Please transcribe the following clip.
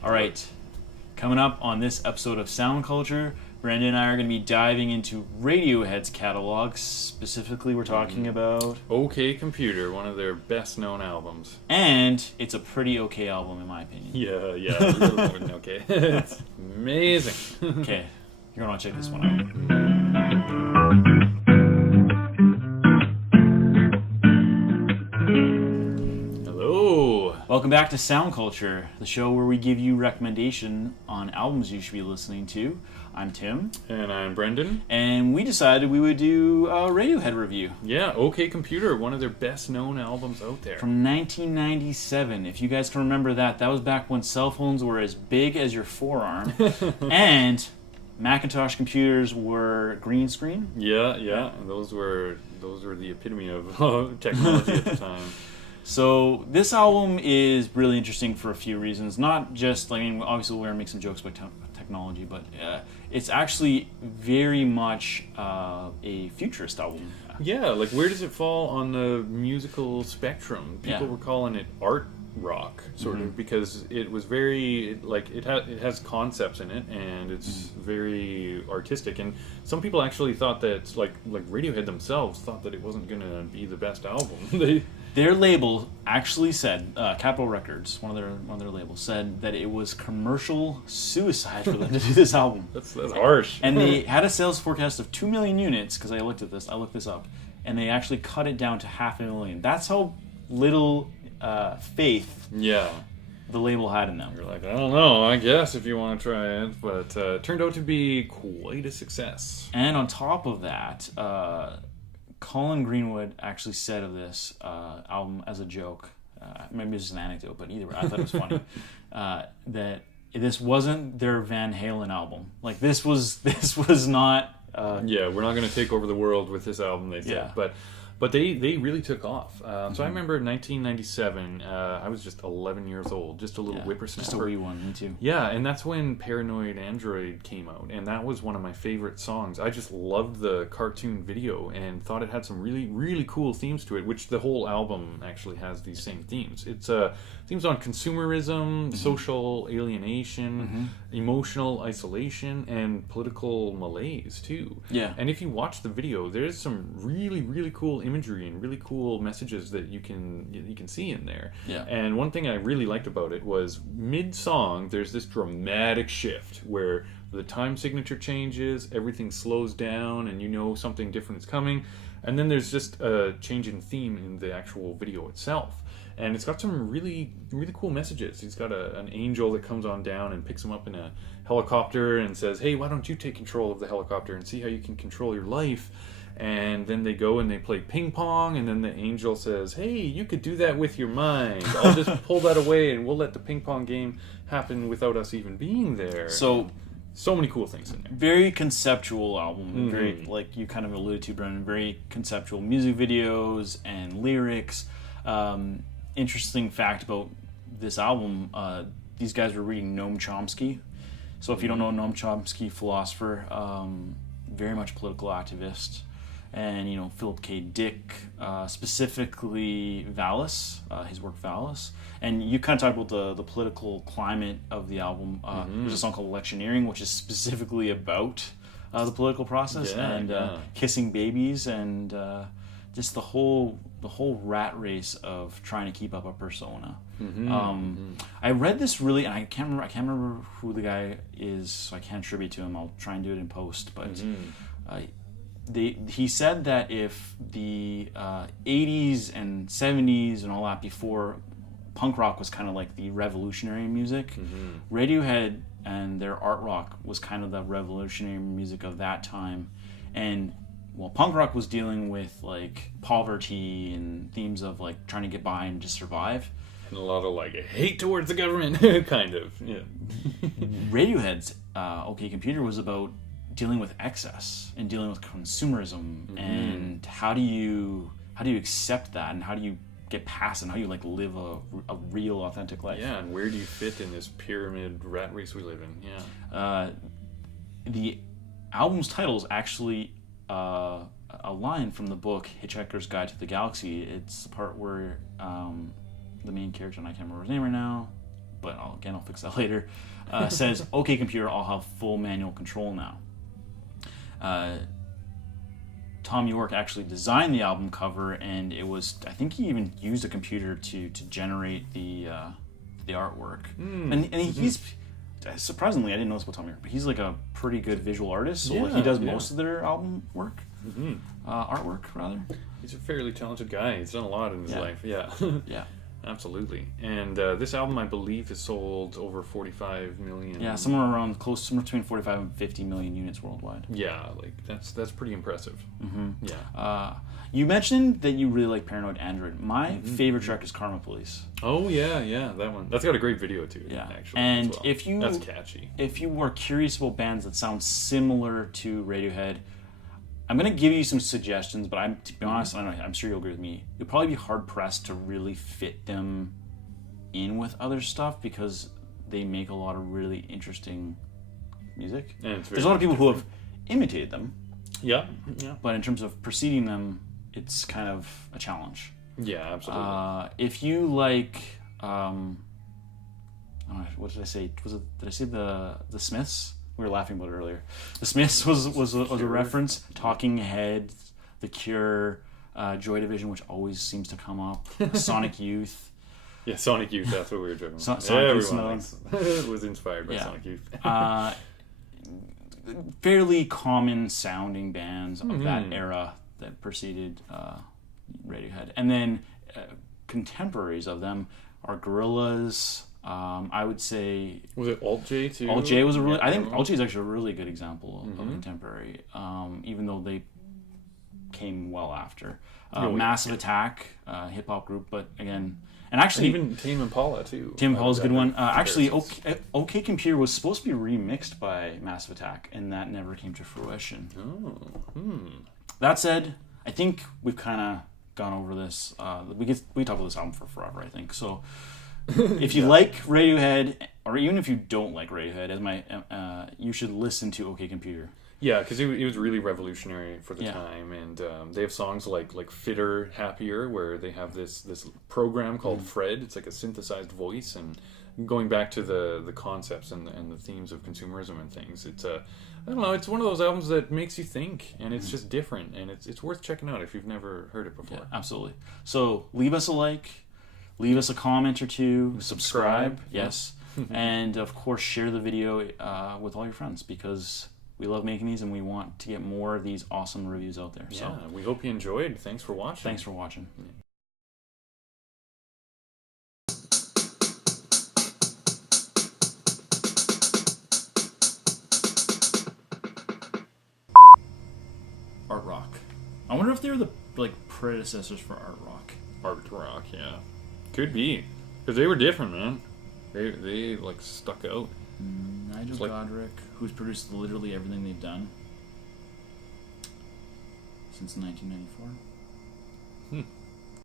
All right, coming up on this episode of Sound Culture, Brendon and I are going to be diving into Radiohead's catalog. Specifically, we're talking about... OK Computer, one of their best-known albums. And it's a pretty okay album, in my opinion. Yeah, a little more than okay. It's amazing. Okay, you're going to want to check this one out. Welcome back to Sound Culture, the show where we give you recommendation on albums you should be listening to. I'm Tim. And I'm Brendon. And we decided we would do a Radiohead review. Yeah, OK Computer, one of their best-known albums out there. From 1997. If you guys can remember that, that was back when cell phones were as big as your forearm. And Macintosh computers were green screen. Yeah. Those were the epitome of technology at the time. So this album is really interesting for a few reasons. Not just, obviously we're going to make some jokes about technology, but it's actually very much a futurist album. Yeah, like where does it fall on the musical spectrum? People were calling it art rock, sort of, because it was very, it has concepts in it, and it's very artistic. And some people actually thought that, like Radiohead themselves thought that it wasn't going to be the best album. Their label actually said, Capitol Records, one of their labels, said that it was commercial suicide for them to do this album. That's harsh. And they had a sales forecast of 2 million units, because I looked this up, and they actually cut it down to 500,000. That's how little faith the label had in them. You're like, I don't know, I guess if you want to try it, but it turned out to be quite a success. And on top of that, Colin Greenwood actually said of this album as a joke, maybe it's just an anecdote, but either way, I thought it was funny, that this wasn't their Van Halen album. Like, this was not... we're not going to take over the world with this album, they said. But they really took off. So I remember in 1997, I was just 11 years old, just a little whippersnapper. Just a wee one, me too. Yeah, and that's when Paranoid Android came out, and that was one of my favorite songs. I just loved the cartoon video and thought it had some really, really cool themes to it, which the whole album actually has these same themes. It's themes on consumerism, social alienation, emotional isolation, and political malaise, too. Yeah. And if you watch the video, there's some really, really cool imagery and really cool messages that you can see in there. Yeah. And one thing I really liked about it was mid-song, there's this dramatic shift where the time signature changes, everything slows down, and you know something different is coming. And then there's just a change in theme in the actual video itself. And it's got some really, really cool messages. He's got an angel that comes on down and picks him up in a helicopter and says, hey, why don't you take control of the helicopter and see how you can control your life? And then they go and they play ping pong, and then the angel says, hey, you could do that with your mind. I'll just pull that away and we'll let the ping pong game happen without us even being there. So many cool things in there. Very conceptual album. Very, like you kind of alluded to, Brendan, very conceptual music videos and lyrics. Interesting fact about this album, these guys were reading Noam Chomsky. So if you don't know Noam Chomsky, philosopher, very much political activist. And, Philip K. Dick, specifically Valis, his work Valis. And you kind of talked about the political climate of the album. There's a song called Electioneering, which is specifically about the political process and kissing babies and just the whole rat race of trying to keep up a persona. I read this really, and I can't remember who the guy is, so I can't attribute to him. I'll try and do it in post, but he said that if the 80s and 70s and all that, before punk rock was kind of like the revolutionary music, Radiohead and their art rock was kind of the revolutionary music of that time. And well, punk rock was dealing with like poverty and themes of like trying to get by and just survive. And a lot of like hate towards the government, kind of. Yeah. Radiohead's OK Computer was about dealing with excess and dealing with consumerism and how do you accept that and how do you get past it and how do you like live a real authentic life. Yeah, and where do you fit in this pyramid rat race we live in? Yeah. The album's title is actually a line from the book Hitchhiker's Guide to the Galaxy. It's the part where the main character, and I can't remember his name right now, but I'll fix that later. Says, "Okay, computer, I'll have full manual control now." Tom York actually designed the album cover, and I think he even used a computer to generate the artwork. And he's surprisingly, I didn't know this about Tom York, but he's like a pretty good visual artist. So he does most of their album work, artwork rather. He's a fairly talented guy. He's done a lot in his life. Yeah. Yeah. Absolutely. And this album, I believe, has sold over 45 million. Yeah, somewhere between 45 and 50 million units worldwide. Yeah, like that's pretty impressive. Yeah. You mentioned that you really like Paranoid Android. My favorite track is Karma Police. Oh yeah, that one. That's got a great video too. Yeah, actually. and well. That's catchy. If you are curious about bands that sound similar to Radiohead, I'm going to give you some suggestions, but to be honest, I'm sure you'll agree with me. You'll probably be hard-pressed to really fit them in with other stuff because they make a lot of really interesting music. There's a lot of people who have imitated them. Yeah. But in terms of preceding them, it's kind of a challenge. Yeah, absolutely. If you like... what did I say? Did I say the Smiths? We were laughing about it earlier. The Smiths was a reference. Talking Heads, The Cure, Joy Division, which always seems to come up. Sonic Youth. Yeah, Sonic Youth. That's what we were talking about. Sonic Everyone was inspired by Sonic Youth. Fairly common sounding bands of that era that preceded Radiohead, and then contemporaries of them are Gorillaz. I would say... Was it Alt J too? Alt J was a really... I think Alt J is actually a really good example of contemporary, even though they came well after. Massive Attack, hip-hop group, but again... And actually... Even Tame Impala too. Tame Impala's a good one. Actually, OK Computer was supposed to be remixed by Massive Attack, and that never came to fruition. That said, I think we've kind of gone over this. We talk about this album for forever, I think. So... If you like Radiohead, or even if you don't like Radiohead, you should listen to OK Computer. Yeah, because it was really revolutionary for the time, and they have songs like Fitter, Happier, where they have this program called Fred. It's like a synthesized voice, and going back to the concepts and the themes of consumerism and things. It's I don't know. It's one of those albums that makes you think, and it's just different, and it's worth checking out if you've never heard it before. Yeah, absolutely. So leave us a like. Leave us a comment or two. Subscribe. Yes. And, of course, share the video with all your friends because we love making these and we want to get more of these awesome reviews out there. Yeah, so, we hope you enjoyed. Thanks for watching. Art rock. I wonder if they were the predecessors for art rock. Art rock, yeah. Could be, because they were different, man. They stuck out. Nigel Godrich, who's produced literally everything they've done since 1994.